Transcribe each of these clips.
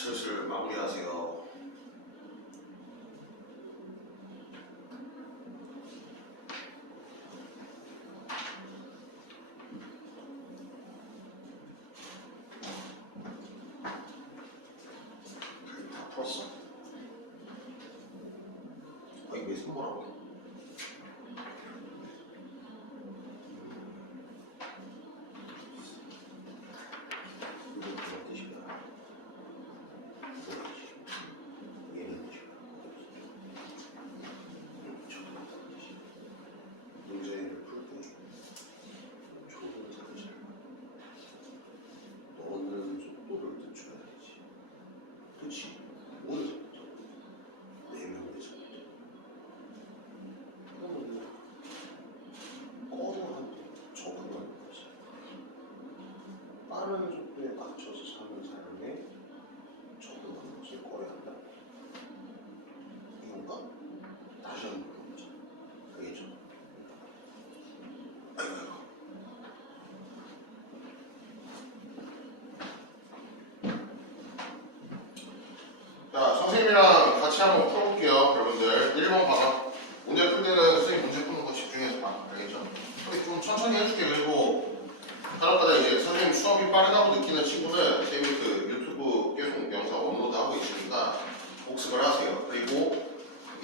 슬슬 마무리하세요. 다 풀었어. 거의 왜 선보라고? 빠른 속도에 맞춰서 사는 사람의 적응하는 것을 꺼야 한다. 이건가? 다시 한번 물어보자. 알겠죠? 아이고. 자, 선생님이랑 같이 한번 풀어볼게요. 여러분들 1번 봐봐. 문제 풀 때는 선생님 문제 푸는 거 집중해서 봐. 알겠죠? 좀 천천히 해줄게. 그리고 다음마다 이제 선생님 수업이 빠르다고 느끼는 친구는 선생님이 그 유튜브 계속 영상 업로드하고 있으니까 복습을 하세요. 그리고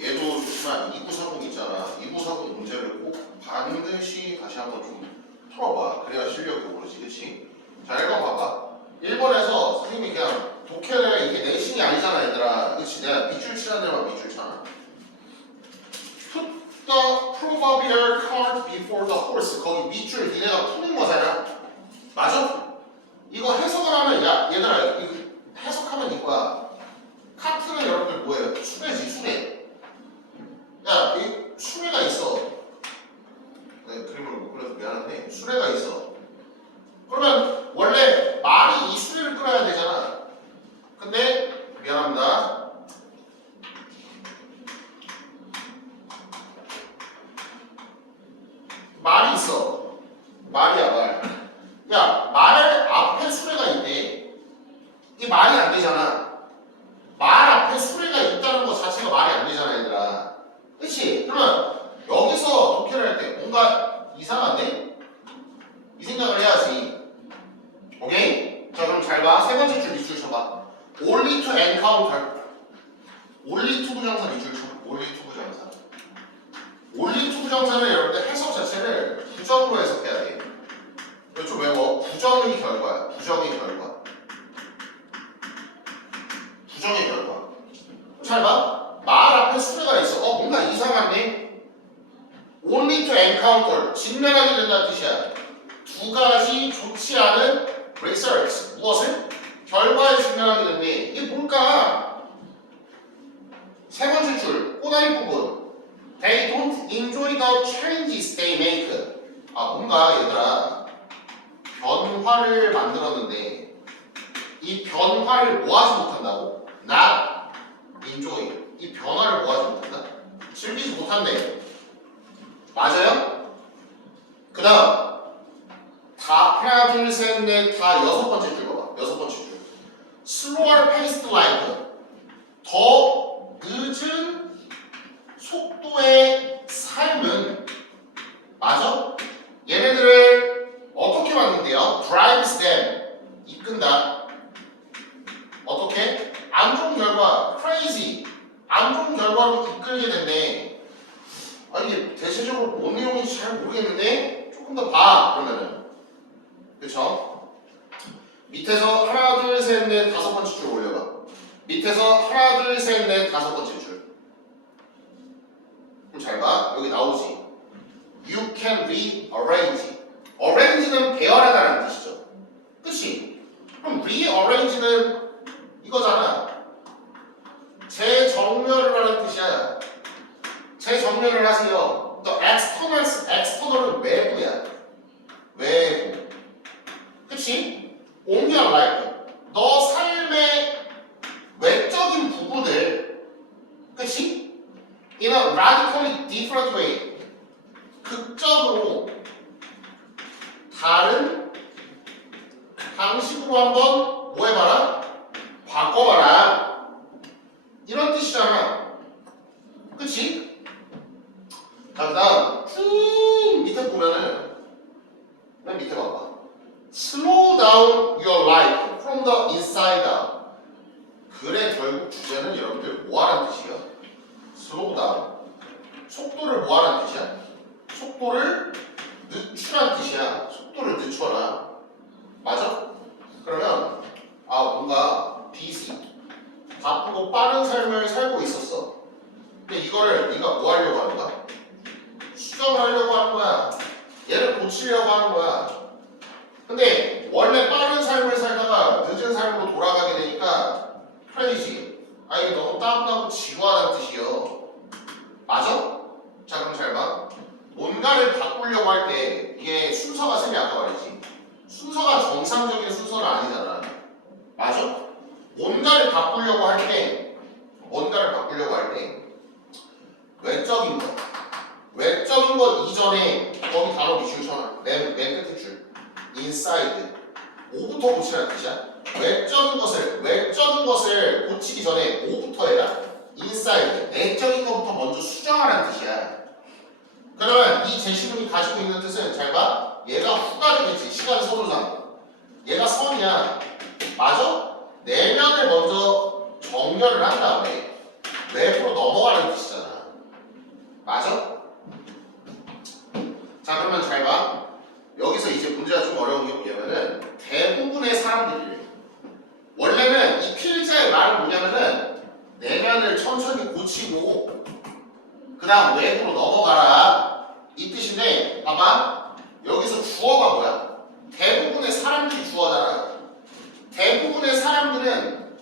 얘도 좋지만 2940 있잖아. 2940 문제를 꼭 반드시 다시 한번 좀 풀어봐. 그래야 실력이 오르지. 그치? 자, 1번 봐봐. 1번에서 선생님이 그냥 독해를 이게 내신이 아니잖아 얘들아. 그치? 내가 밑줄 치는 데만 밑줄 잖아. Put the proverbial cart before the horse. 거기 밑줄 니네가 푸는 거잖아. 맞아? 이거 해석을 하면 야 얘들아 이거 해석하면 이거야. 카트는 여러분들 뭐예요? 수레지 수레. 야 이 수레가 있어. 네, 그림을 못 그려서 미안한데 수레가 있어. 그러면 원래 말이 이 수레를 끌어야 되잖아. 근데 미안합니다. 말이 있어. 말이야 말. 야, 말 앞에 수레가 있네. 이게 말이 안 되잖아. 말 앞에 수레가 있다는 것 자체가 말이 안 되잖아, 얘들아. 그치? 그러면 여기서 독해를 할 때 뭔가 이상한데? 이 생각을 해야지. 오케이? 자, 그럼 잘 봐. 세 번째 줄 밑줄 쳐봐. Only to encounter. Only to 부정사 밑줄 쳐. Only to 부정사. Only to 부정사는 여러분들 해석 자체를 부정으로 해석해야 돼. 좀 외워. 부정의 결과야. 부정의 결과. 부정의 결과. 잘 봐. 말 앞에 수레가 있어. 뭔가 이상한데? Only to encounter. 직면하게 된다는 뜻이야. 두 가지 좋지 않은 results. 무엇을? 결과에 직면하게 된대. 이게 뭘까? 세 번째 줄. 꼬다리 부분. They don't enjoy the changes they make. 뭔가 얘들아. 변화를 만들었는데 이 변화를 뭐하지 못한다고? Not enjoy. 이 변화를 뭐하지 못한다? 즐기지 못한대. 맞아요? 그 다음 다 하나 둘 셋 넷 다 여섯 번째 줄 봐봐. 여섯 번째 줄. Slower paced life. 더 늦은 속도의 삶은 맞아? 얘네들을 어떻게 만든대요? Drives them. 이끈다. 어떻게? 안 좋은 결과. Crazy. 안 좋은 결과로 이끌게 된대. 이게 대체적으로 뭔 내용인지 잘 모르겠는데 조금 더 봐. 그러면은. 그쵸? 밑에서 하나 둘 셋 넷 다섯 번째 줄 올려봐. 밑에서 하나 둘 셋 넷 다섯 번째 줄. 그럼 잘 봐. 여기 나오지. You can rearrange. arrange는 배열하다라는 뜻이죠. 그치? 그럼 rearrange는 이거잖아. 재정렬을 하는 뜻이야. 재정렬을 하세요. 또 external은 외부야. 외부. 그치? On your life. 너 삶의 외적인 부분을 그치? In a radically different way. 극적으로 다른 방식으로 한번 뭐 해봐라? 바꿔 바꿔봐라. 이런 뜻이잖아. 그치? 자, 그 다음 쭉 밑에 보면은 맨 밑에 봐봐. Slow down your life from the inside out. 그래, 결국 주제는 여러분들 뭐하라는 뜻이야? Slow down. 속도를 뭐하라는 뜻이야? 속도를 늦추라는 뜻이야. 속도를 늦춰라. 맞아? 그러면 뭔가 busy, 바쁘고 빠른 삶을 살고 있었어. 근데 이거를 네가 뭐 하려고 하는 거야? 수정을 하려고 하는 거야. 얘를 고치려고 하는 거야. 근데 원래 빠른 삶을 살다가 늦은 삶으로 돌아가게 되니까 crazy. 이게 너무 따분하고 지루하다는 뜻이요. 맞아? 자, 그럼 잘 봐. 뭔가를 바꾸려고 할 때 이게 순서가 쌤이 아까 말했지. 순서가 정상적인 순서는 아니잖아. 맞아? 뭔가를 바꾸려고 할 때 외적인 것 이전에 거기 단어 미줄 쳐놔. 맨 끝에 줄. inside. 뭐부터 고치라는 뜻이야? 외적인 것을 고치기 전에 뭐부터 해라? inside. 내적인 것부터 먼저 수정하라는 뜻이야. 그러면 이 제시문이 가지고 있는 뜻은 잘 봐. 얘가 후가적이지. 시간 서류상. 얘가 선이야. 맞아? 내면을 먼저 정렬을 한 다음에 외부로 넘어가는 뜻이잖아. 맞아? 자, 그러면 잘 봐. 여기서 이제 문제가 좀 어려운 게 뭐냐면은 대부분의 사람들이 원래는 이 필자의 말은 뭐냐면은 내면을 천천히 고치고 그 다음 외부로 넘어가라 이 뜻인데, 봐봐. 여기서 주어가 뭐야? 대부분의 사람들이 주어잖아. 대부분의 사람들은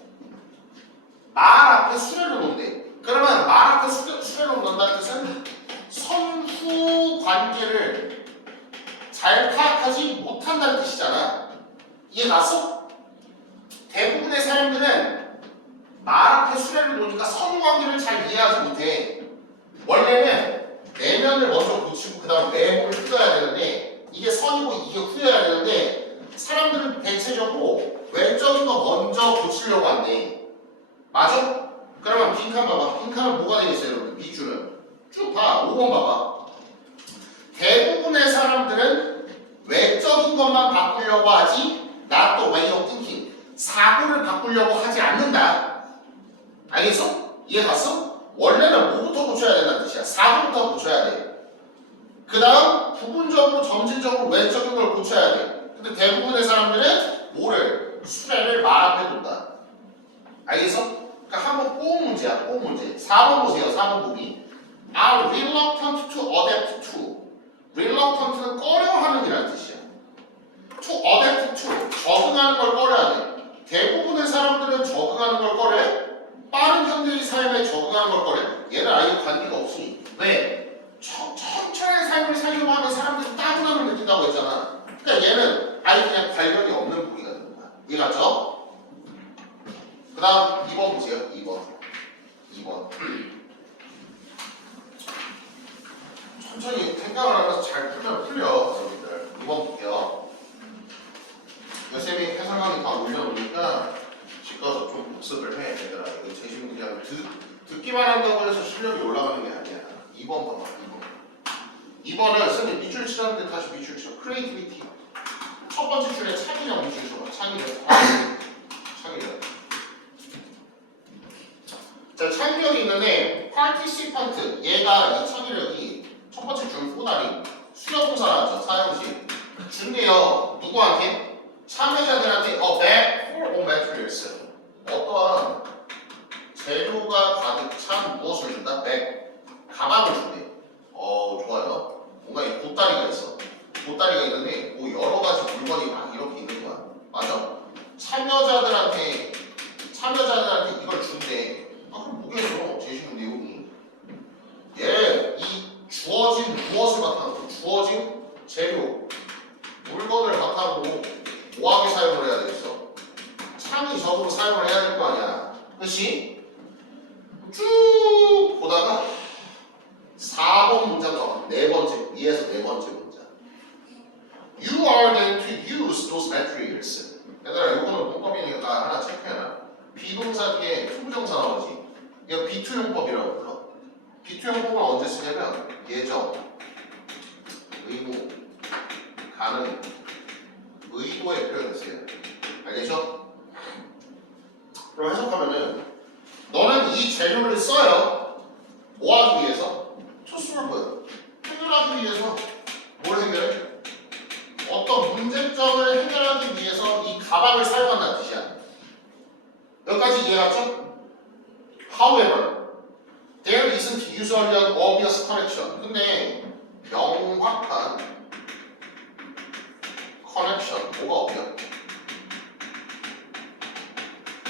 말 앞에 수레를 놓는데, 그러면 말 앞에 수레를 놓는다는 뜻은 선후 관계를 잘 파악하지 못한다는 뜻이잖아. 이해 갔어? 대부분의 사람들은 말 앞에 수레를 놓으니까 선후 관계를 잘 이해하지 못해. 원래는 내면을 먼저 고치고 그 다음 외부를 풀어야 되는데, 이게 선이고 이게 후여야 되는데 사람들은 대체적으로 외적인 거 먼저 고치려고 한대. 맞아? 그러면 빈칸 봐봐. 빈칸은 뭐가 되겠어요 여러분? 밑줄은 쭉 봐. 5번 봐봐. 대부분의 사람들은 외적인 것만 바꾸려고 하지 not the way of thinking. 사고를 바꾸려고 하지 않는다. 알겠어? 이해 갔어? 원래는 뭐부터 고쳐야 된다는 뜻이야. 사고부터 고쳐야 돼. 그 다음 부분적으로 점진적으로 외적인 걸 고쳐야 돼. 근데 대부분의 사람들은 뭐를? 수레를 말 앞에 둔다. 알겠어? 그러니까 한번 꼭 문제야. 꼭 문제. 4번 보세요. 4번 보기. are reluctant to adapt to. reluctant는 꺼려하는 이라는 뜻이야. to adapt to. 적응하는 걸 꺼려야 돼. 대부분의 사람들은 적응하는 걸 꺼려. 빠른 현대의 삶에 적응하는 걸 꺼려. 얘는 아예 관계가 없으니. 왜? 천천히 삶을 살려고 하면 사람들이 따분함을 느낀다고 했잖아. 그러니까 얘는 아예 그냥 관련이 없는 보기가 되는 거야. 이해 갔죠? 그 다음 2번 보세요. 2번. 천천히 생각을 하면서 잘 풀면 풀려. 여러분들 2번 볼게요. 쌤이 해설 강의 다 올려놓으니까 집 가서 좀 복습을 해. 얘들아, 이거 제시문 그냥 듣기만 한다고 해서 실력이 올라가는 게 아니야. 2번 봐봐. 2번은 쌤이 밑줄 치라는데 다시 밑줄 쳐. 크리에이티비티. 첫 번째 줄에 창의력 밑줄 쳐봐. 창의력. 자, 창의력이 있는데 파티시판트. 얘가 이 창의력이 첫 번째 줄 꼬다리. 수요동사 나왔죠. 사형식. 준대요. 누구한테? 참여자들한테 a bag for all materials. 어떠한 재료가 가득 찬 무엇을 준다? bag. 가방을 준대. 좋아요. 뭔가 이 보따리가 있어. 보따리가 있는데 뭐 여러 가지 물건이 막 이렇게 있는 거야. 맞아? 참여자들한테 이걸 준대. 그럼 뭐겠어? 제시문 내용이. 이 주어진 무엇을 바탕으로, 주어진 재료, 물건을 바탕으로 뭐하게 사용을 해야 되겠어? 창의적으로 사용을 해야 될 거 아니야. 그렇지? 쭉 보다가 4번 문장 나와. 4번째, 2에서 4번째 문장. You are going to use those materials. 얘들아, 이거는 문법이니까 하나 체크해놔. 비동사 뒤에 투부정사 나오지. 이거 비투용법이라고 불러. 비투용법은 언제 쓰냐면 예정, 의무, 가능, 의도의 표현을 써요. 알겠죠? 그럼 해석하면은 너는 이 재료를 써요. 뭐 하기 위해서? 투솔브, 해결하기 위해서. 뭘 해결해? 어떤 문제점을 해결하기 위해서 이 가방을 사용한다는 뜻이야. 여기까지 이해갔죠? However, there isn't usually an obvious connection. 근데 명확한 connection, 뭐가 없냐?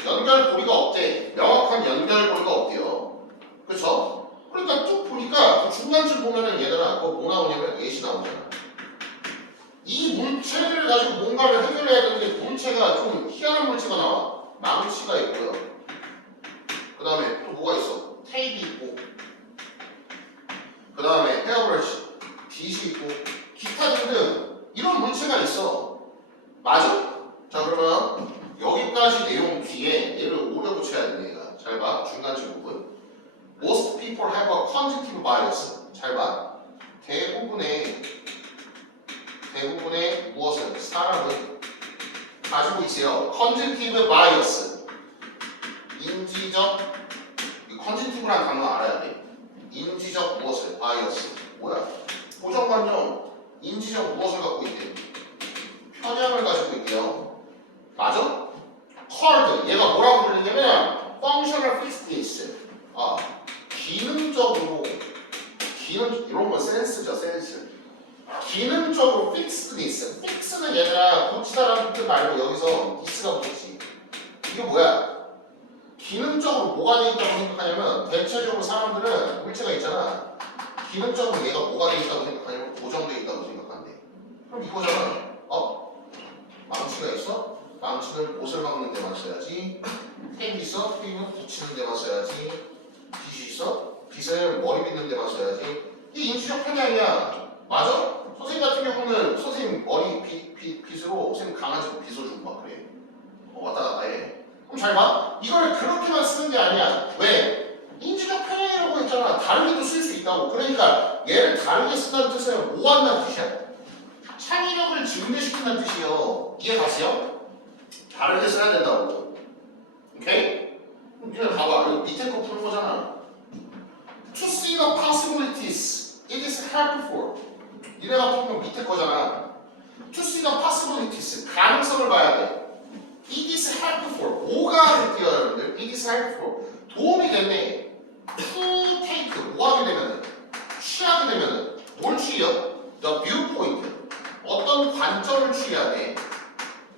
연결고리가 없대. 명확한 연결고리가 없대요. 그쵸? 그러니까 쭉 보니까 그 중간쯤 보면은 얘들아 그거 뭐 나오냐면 예시 나오잖아. 이 물체를 가지고 뭔가를 해결해야 되는데 물체가 좀 희한한 물체가 나와. 망치가 있고요. 그 다음에 또 뭐가 있어? 테이프 있고, 그 다음에 헤어브러쉬, 빗이 있고, 기타 등등 이런 물체가 있어. 맞아? 자 그러면 여기까지 내용 뒤에 얘를 오려 붙여야 되네. 얘가 잘 봐. 중간쯤 부분. Most people have a cognitive bias. 잘 봐. 대부분의 무엇은? 사람은 가지고 있어요. cognitive bias. 인지적, 이 cognitive-라는 단어 알아야 돼. 인지적 무엇을? bias. 뭐야? 고정관념, 인지적 무엇을 갖고 있대? 편향을 가지고 있대요. 맞아? called, 얘가 뭐라고 불리냐면 functional fixedness. 기능적으로, 이런 건 센스죠, 센스. 기능적으로 fixedness. fix는 얘들아 고치다라는 뜻 말고 여기서 is가 붙었지. 이게 뭐야? 기능적으로 뭐가 돼 있다고 생각하냐면 대체적으로 사람들은 물체가 있잖아. 기능적으로 얘가 뭐가 돼 있다고 생각하냐면 고정돼 있다고 생각한대. 그럼 이거잖아. 망치가 있어? 망치는 못을 막는 데만 써야지. 테이프 있어? 테이프는 붙이는 데만 써야지. 빗이 있어? 빗은 머리 빗는 데만 써야지. 이게 인지적 편향이야. 맞아? 선생님 같은 경우는 선생님 머리 빗으로 선생님 강아지로 빗어주고 막 그래. 왔다 갔다 해. 그럼 잘 봐. 이걸 그렇게만 쓰는 게 아니야. 왜? 인지적 편향이라고 했잖아. 다르게도 쓸 수 있다고. 그러니까 얘를 다르게 쓴다는 뜻은 뭐 한다는 뜻이야? 창의력을 증대시킨다는 뜻이에요. 이해 가세요? 다르게 써야 된다고. 오케이? 그럼 니네 봐봐. 이거 밑에 거 푸는 거잖아. To see the possibilities, it is helpful. 니네가 푸는 건 밑에 거잖아. To see the possibilities, 가능성을 봐야 돼. It is helpful. 뭐가 됐대요, 여러분들? It is helpful. 도움이 됐네. To take, 뭐 하게 되면은? 취하게 되면은, 뭘 취해요? The viewpoint. 어떤 관점을 취해야 돼?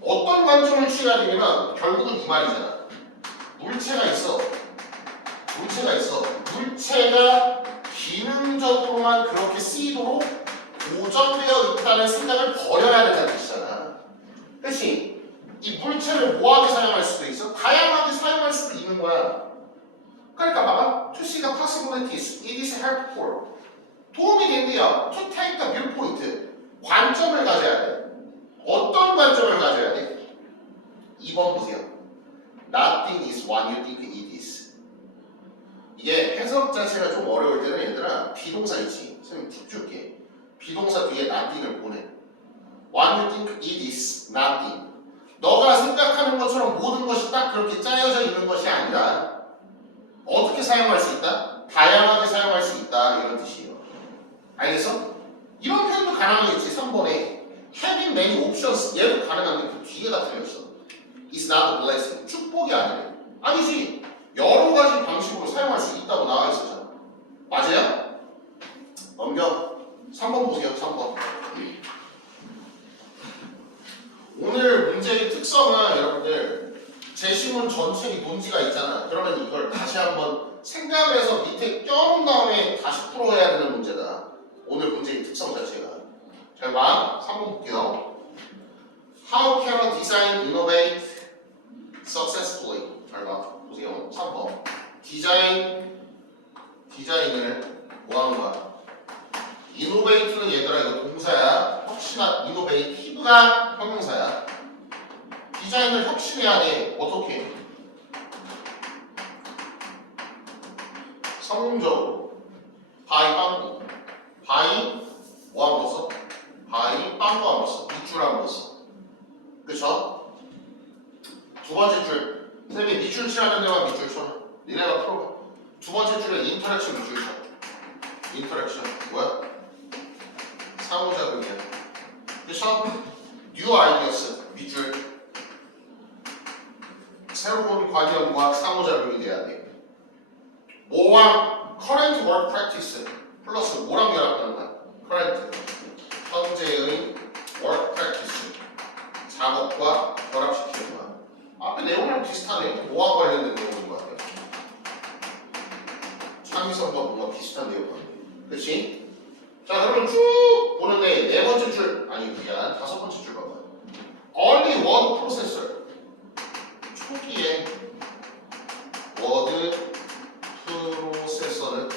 어떤 관점을 취해야 되냐면, 결국은 이 말이잖아. 물체가 있어. 물체가 기능적으로만 그렇게 쓰이도록 고정되어 있다는 생각을 버려야 된다는 뜻이잖아. 그치? 이 물체를 뭐하게 사용할 수도 있어? 다양하게 사용할 수도 있는 거야. 그러니까 봐봐. To see the possibilities, it is helpful. 도움이 된대요. To take the viewpoint. 관점을 가져야 돼. 어떤 관점을 가져야 돼? 2번 보세요. Nothing is what you think it is. 이게 해석 자체가 좀 어려울 때는 얘들아 비동사 있지. 선생님 팁 줄게. 비동사 뒤에 nothing을 보내. What you think it is nothing. 너가 생각하는 것처럼 모든 것이 딱 그렇게 짜여져 있는 것이 아니라 어떻게 사용할 수 있다? 다양하게 사용할 수 있다. 이런 뜻이에요. 알겠어? 이런 표현도 가능하겠지. 3번에 having many options 얘도 가능한데 그 뒤에가 틀렸어. It's not a blessing. 축복이 아니래. 아니지. 여러 가지 방식으로 사용할 수 있다고 나와 있었잖아. 맞아요? 넘겨. 3번 보세요. 3번. 오늘 문제의 특성은 여러분들 제시문 전체의 논지가 있잖아. 그러면 이걸 다시 한번 생각을 해서 밑에 껴놓은 다음에 다시 풀어야 되는 문제다. 오늘 문제의 특성 자체가. 잘 봐. 3번 볼게요. How can a design innovate successfully? 잘 봐. 보세요. 3번. 디자인을 뭐 하는 거야? innovate는 얘들아 이거 동사야. 혁신하, innovative가 형용사야. 디자인을 혁신해야 돼. 어떻게? 성공적으로 바이 빵꾸 바이 뭐 함으로써? 바이 빵꾸 함으로써 밑줄 함으로써 그쵸? 두 번째 줄 쌤이 밑줄 칠하는 데만 밑줄 쳐 니네가 풀어봐 두 번째 줄에 인터랙션 밑줄 쳐 인터랙션 뭐야? 상호작용이야 그쵸? 뉴 아이디어스 밑줄 새로운 관념과 상호작용이 돼야 돼 뭐랑 current work practice 플러스 뭐랑 결합하는 거야? current 현재의 work practice 작업과 결합시키는 거야 앞에 내용이랑 비슷하네 뭐와 관련된 내용인 것 같아 창의성과 뭔가 비슷한 내용이야 그치? 자 그러면 쭉 보는데 네 번째 줄 아니 미안 다섯 번째 줄 봐봐 early word processor 초기에 워드 프로세서는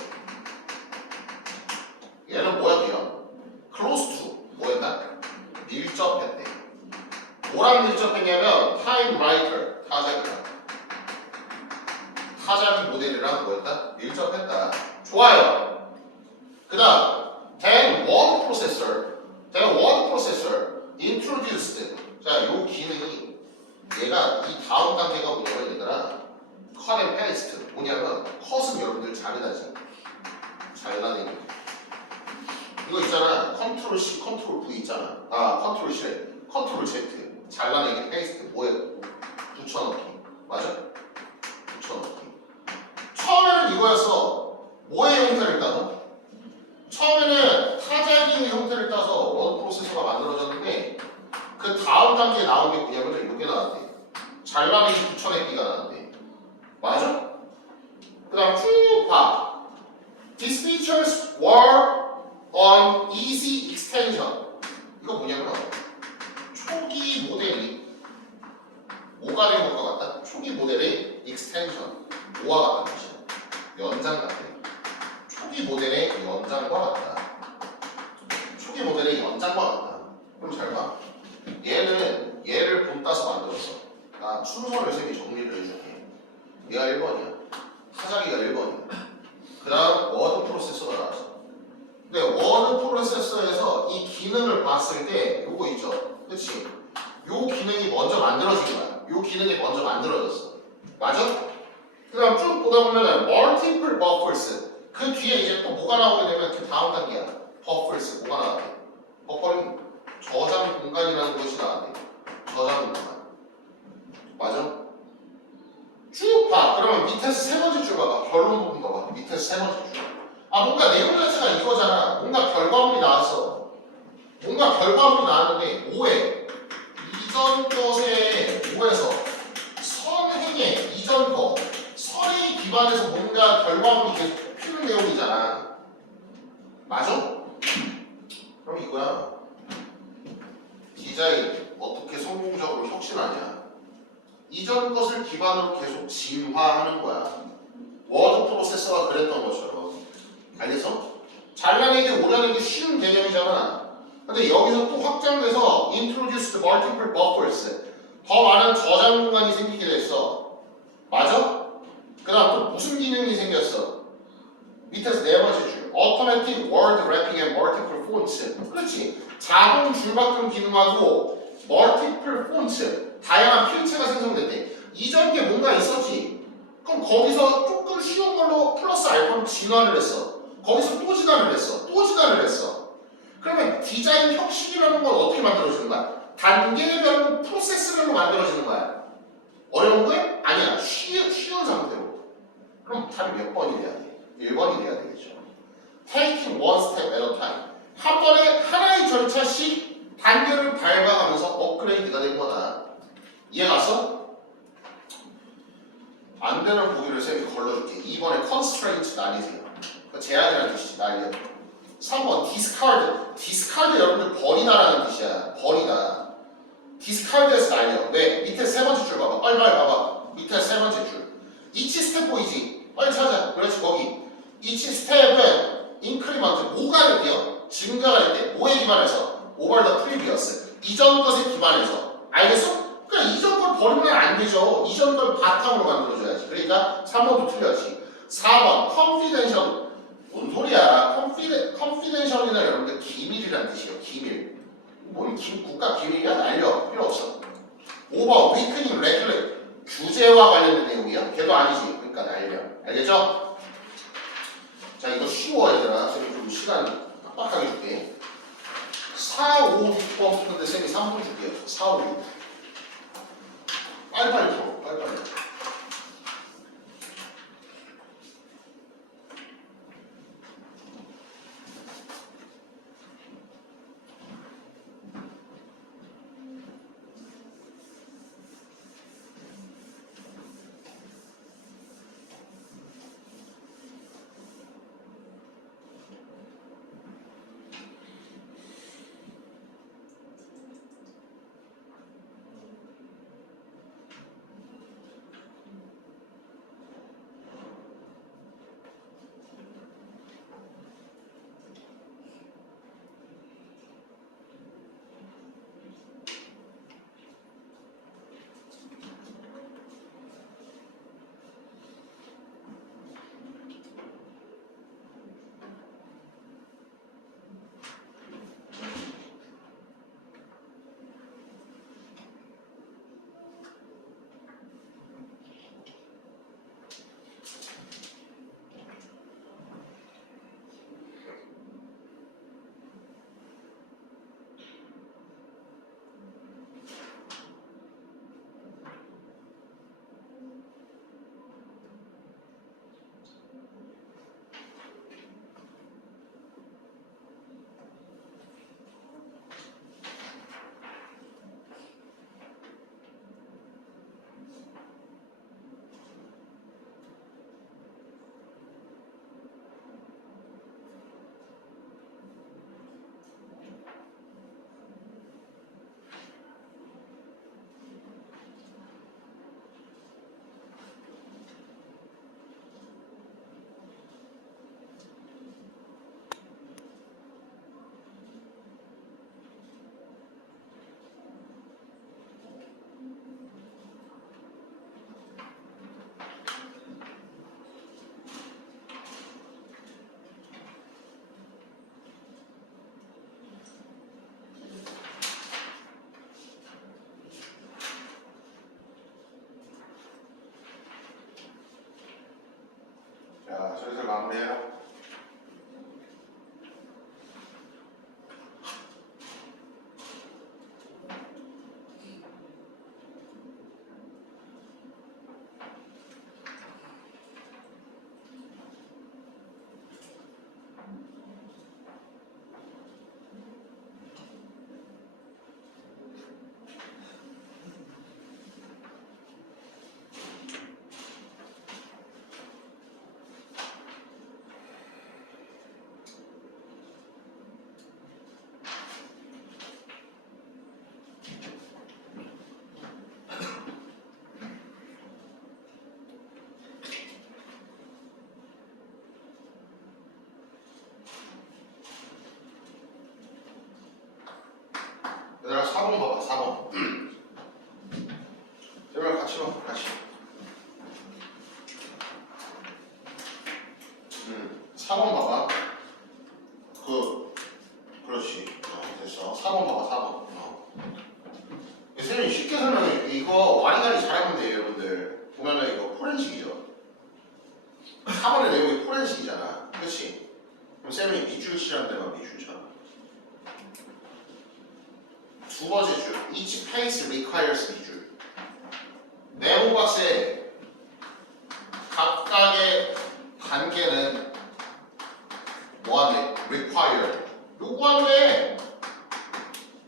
얘는 뭐야 걔야? close to 뭐였나? 밀접했대 뭐랑 밀접했냐면 time writer 타자기랑 타자기 모델이랑 뭐였다? 밀접했다 좋아요 그 다음 then word processor introduced 자 요 기능이 얘가 이 다음 단계가 뭐냐면 얘들아 cut and paste 뭐냐면 컷은 여러분들 잘해나지 잘라내기 이거 있잖아 컨트롤 C 컨트롤 V 있잖아 컨트롤 C래 컨트롤 Z 잘라내기 페이스트 뭐에 붙여넣기 맞아? 붙여넣기 처음에는 이거였어 뭐의 형태를 따서? 처음에는 타자기의 형태를 따서 워드 프로세서가 만들어졌는데 그 다음 단계에 나온 게 뭐냐면 이게 나왔대 잘라내기 붙여넣기가 나왔대 맞아? 그 다음 쭉 봐. These features were on easy extension. 이거 뭐냐면 초기 모델이 뭐가 된 것과 같다? 초기 모델의 extension 뭐와 같다는 뜻이야? 연장 같아. 초기 모델의 연장과 같다. 초기 모델의 연장과 같다. 그럼 잘 봐. 얘는 얘를 본 따서 만들었어. 나 순서를 쌤이 정리를 해줄게. 얘가 1번이야. 타자기가 1번이야. 그 다음 워드 프로세서가 나왔어. 근데 워드 프로세서에서 이 기능을 봤을 때 요거 있죠? 그치? 요 기능이 먼저 만들어진 거야. 요 기능이 먼저 만들어졌어. 맞아? 그 다음 쭉 보다 보면은 multiple buffers 그 뒤에 이제 또 뭐가 나오게 되면 그 다음 단계야. buffers 뭐가 나왔대? 버퍼링 저장 공간이라는 것이 나왔대. 저장 공간. 맞아? 쭉 봐. 그러면 밑에서 세 번째 줄 봐봐. 결론 부분 봐봐. 밑에서 세 번째 줄. 뭔가 내용 자체가 이거잖아. 뭔가 결과물이 나왔어. 뭔가 결과물이 나왔는데 오해. 이전 것에 오해서 선행의 이전 것 선행에 기반해서 뭔가 결과물이 계속 피는 내용이잖아. 맞아? 그럼 이거야. 디자인 어떻게 성공적으로 혁신하냐. 이전 것을 기반으로 계속 진화하는 거야. 워드 프로세서가 그랬던 것처럼. 알겠어? 잘라내기, 오려내기 쉬운 개념이잖아. 근데 여기서 또 확장돼서 introduced multiple buffers 더 많은 저장 공간이 생기게 됐어. 맞아? 그 다음 또 무슨 기능이 생겼어? 밑에서 네 번째 줄 automatic word wrapping and multiple fonts 그렇지. 자동 줄바꿈 기능하고 multiple fonts 다양한 필체가 생성됐대. 이전 게 뭔가 있었지. 그럼 거기서 조금 쉬운 걸로 플러스 알파로 진화를 했어. 거기서 또 진화를 했어. 또 진화를 했어. 그러면 디자인 혁신이라는 건 어떻게 만들어지는 거야? 단계별로 프로세스별로 만들어지는 거야. 어려운 거야? 아니야. 쉬운 상태로. 그럼 답이 몇 번이 돼야 돼? 1번이 돼야 되겠죠. Taking one step at a time. 한 번에 하나의 절차씩 단계를 밟아가면서 업그레이드가 된 거다. 이해 갔어? 안 되는 보기를 쌤이 걸러줄게. 2번에 constraint 날리세요. 제한이라는 뜻이지, 날려. 3번 discard. discard 여러분들 버리다라는 뜻이야. 버리다. discard에서 날려. 왜? 밑에 세 번째 줄 봐봐. 빨리 봐봐. 밑에 세 번째 줄. each step 보이지? 빨리 찾아. 그렇지, 거기. each step은 increment. 뭐가 될게요? 증가가 될 때. 뭐에 기반해서? over the previous. 이전 것에 기반해서. 알겠어? 그러니까 이전 걸 버리면 안 되죠. 이전 걸 바탕으로 만들어줘야지. 그러니까 3번도 틀렸지. 4번 confidential. 뭔 소리야? confidential이나 여러분들 기밀이란 뜻이에요. 기밀. 뭔 국가 기밀이야? 알려. 필요 없어. 5번 weakening regulate. 규제와 관련된 내용이야? 걔도 아니지. 그러니까 알려. 알겠죠? 자, 이거 쉬워 얘들아. 쌤이 좀 시간 빡빡하게 줄게. 4, 5, 6번 푸는데 쌤이 3분 줄게요. 4, 5, 6. 빨리빨리 풀어. 빨리빨리. 자, 슬슬 마무리해요. 얘들아 4번 봐봐. 4번. 제발 같이 봐. 같이. 4번 봐봐. 그렇지. 됐어. 4번 봐봐. 4번. 선생님이 쉽게 설명해. 이거 와리가리 잘하면 돼요, 여러분들. 보면은 이거 포렌식이죠. 4번의 내용이 포렌식이잖아. 그렇지? 그럼 쌤이 밑줄 치라는 데만 밑줄 쳐. 두 번째 줄. Each phase requires 밑줄. 네모 박스에 각각의 단계는 뭐하네? require. 요구한대.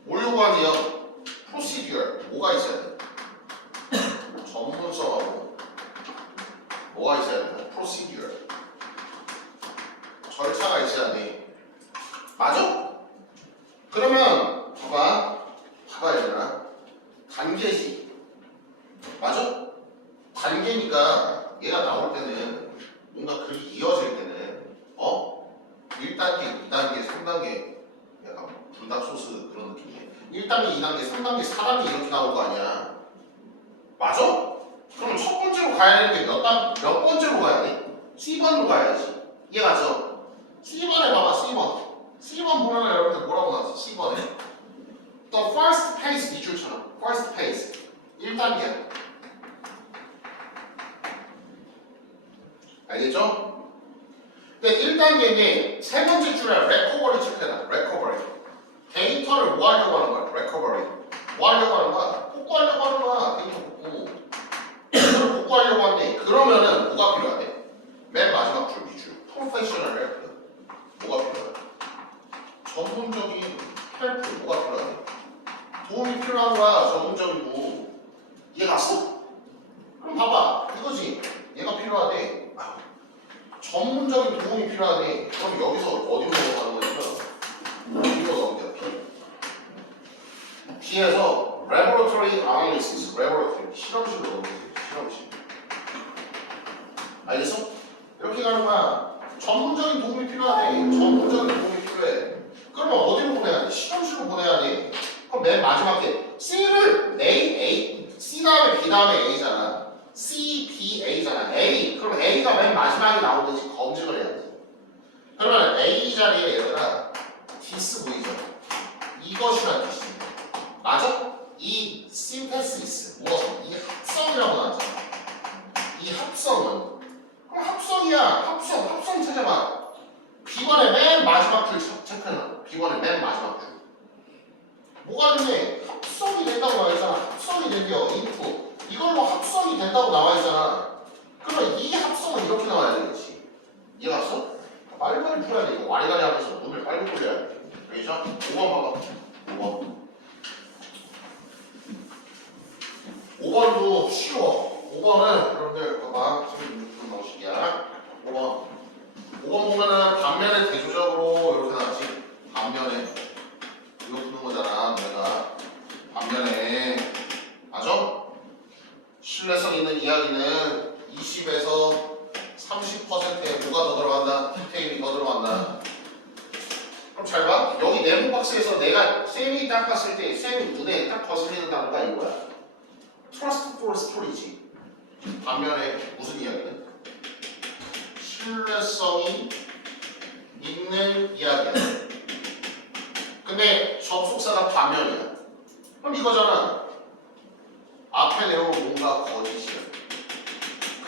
뭘 요구하네요? procedure. 뭐가 있어야 돼? 전문성하고 뭐가 있어야 돼? procedure. 절차가 있어야 돼. 맞아? 그러면 봐봐 얘들아. 단계지. 맞아? 단계니까 얘가 나올 때는 뭔가 글이 이어질 때는 1단계, 2단계, 3단계 약간 불닭소스 그런 느낌이야. 1단계, 2단계, 3단계, 4단계 이렇게 나올 거 아니야. 맞아? 그럼 첫 번째로 가야 되는데 몇 번째로 가야 돼? C번으로 가야지. 이해가죠? C번에 봐봐, C번. C번 보면 여러분들 뭐라고 나왔어? C번에. The first pace 밑줄처럼. first pace. 1단계야. 알겠죠? 근데 1단계인데 세 번째 줄에 recovery 체크해라. recovery. 데이터를 뭐 하려고 하는 거야? recovery. 뭐 하려고 하는 거야? 복구하려고 하는 거야. 데이터 복구. 데이터를 복구하려고 하는데 그러면은 뭐가 필요하대? 맨 마지막 줄 밑줄. professional help. 뭐가 필요해? 전문적인 헬프 뭐가 필요하대? 도움이 필요한 거야. 전문적이고. 이해 갔어? 그럼 봐봐. 이거지. 얘가 필요하대. 전문적인 도움이 필요하대. 그럼 여기서 어디로 넘어가는 거냐면 B로 넘겨. B에서 laboratory analysis, laboratory 실험실로 넘기지. 실험실. 알겠어? 이렇게 가는 거야. 전문적인 도움이 필요하대. 전문적인 도움이 필요해. 그러면 어디로 보내야 돼? 실험실로 보내야 돼. 그럼 맨 마지막에 C를 A, C 다음에 B 다음에 A잖아. C, B, A잖아. A. 그럼 A가 맨 마지막에 나오는지 검증을 해야 돼. 그러면 A 자리에 얘들아 디스 보이죠? 이것이란 뜻이야. 맞아? 이 synthesis, 이 합성이라고 나왔잖아. 이 합성은 그럼 합성이야. 합성 찾아봐. B번의 맨 마지막 줄 체크해놔. B번의 맨 마지막 줄. 뭐가 됐네? 합성이 된다고 나와 있잖아. 합성이 된대요. 인풋. 이걸로 합성이 된다고 나와 있잖아. 그러면 이 합성은 이렇게 나와야 되겠지. 이해 갔어? 빨리빨리 풀어야 돼. 이거 와리가리 하면서 눈을 빨리 풀려야 돼. 알겠죠? 5번 봐봐. 5번. 5번도 쉬워. 5번은 여러분들 봐봐. 지금 좀 넣으시기야. 5번. 5번 보면은 반면에 대조적으로 이렇게 나왔지. 반면에 이거 푸는 거잖아. 내가 반면에 맞아? 신뢰성 있는 이야기는 20에서 30%에 뭐가 더 들어간다? 디테일이 더 들어간다. 그럼 잘 봐. 여기 네모 박스에서 내가 쌤이 딱 봤을 때 쌤이 눈에 딱 거슬리는 단어가 이거야. Trust for story지. 반면에 무슨 이야기는? 신뢰성이 있는 이야기야. 근데 접속사가 반면이야. 그럼 이거잖아. 앞에 내용은 뭔가 거짓이야.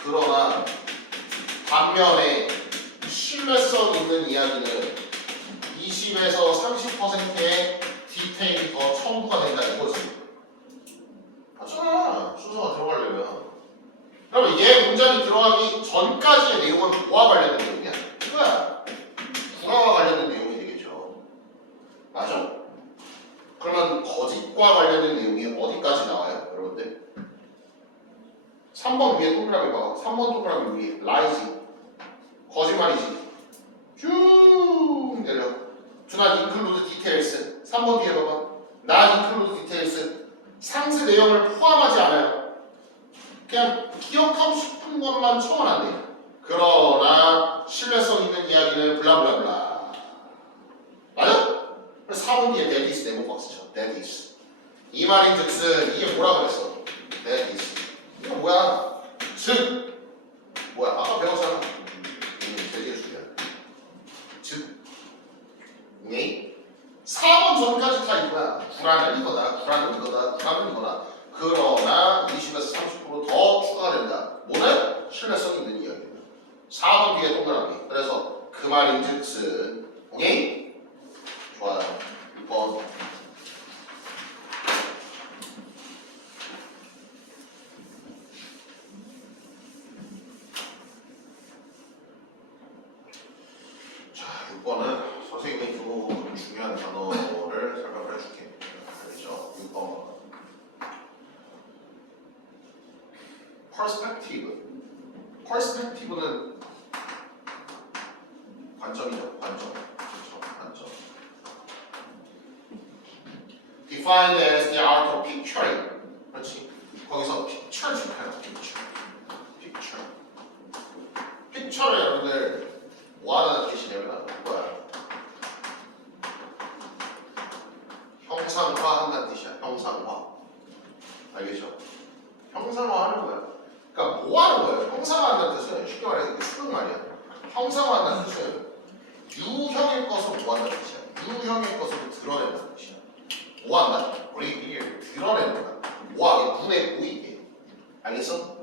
그러나 반면에 신뢰성 있는 이야기는 20에서 30%의 디테일이 더 첨부가 된다 이거지. 맞잖아. 순서가 들어가려면. 그러면 얘 문장이 들어가기 전까지의 내용은 뭐와 관련된 내용이야? 이거야. 구라와 관련된 내용이 되겠죠. 맞아? 그러면 거짓과 관련된 내용이 어디까지 나와요? 여러분들? 3번 위에 동그라미 봐. 3번 동그라미 위에 라이지. 거짓말이지. 쭉 내려. Do not include details. 3번 뒤에 봐봐. not include details. 상세 내용을 포함하지 않아요. 그냥 기억하고 싶은 것만 청은 안 돼. 그러나 신뢰성 있는 이야기는 블라블라블라. 맞아? 그래서 4번 뒤에 that is 네모 박스죠. that is. 이 말인 즉슨 이게 뭐라 그랬어? that is. 이거 뭐야? 즉 뭐야? 아까 배웠잖아. 되게 중요해. 즉 오케이? 4번 전까지 다 이거야. 구라는 이거다. 구라는 이거다. 구라는 이거다. 그러나 20에서 30%더 추가가 된다. 뭐는? 신뢰성 있는 이야기입니다. 4번 뒤에 동그라미. 그래서 그 말인 즉슨 오케이? 좋아요. 6번. 자, 6번은 선생님이 좀 중요한 단어를 설명을 해줄게. 알겠죠? 6번. 퍼스펙티브는 관점이죠. 관점. 그렇죠. 관점. Defined as the art of picturing. 그렇지. 거기서 picture 줄까요? picture. picture를 여러분들 뭐 하는 뜻이냐면 뭐야? 형상화한다는 뜻이야. 형상화. 알겠죠? 형상화하는 거야. 그러니까 뭐 하는 거예요? 형상화한다는 뜻은 쉽게 말해서 수능 말이야. 형상화한다는 뜻은 유형의 것을 뭐한다는 뜻이야. 유형의 것을 드러낸다는 뜻이야. 뭐한다? reveal, 드러낸다. 뭐하게? 눈에 보이게. 알겠어?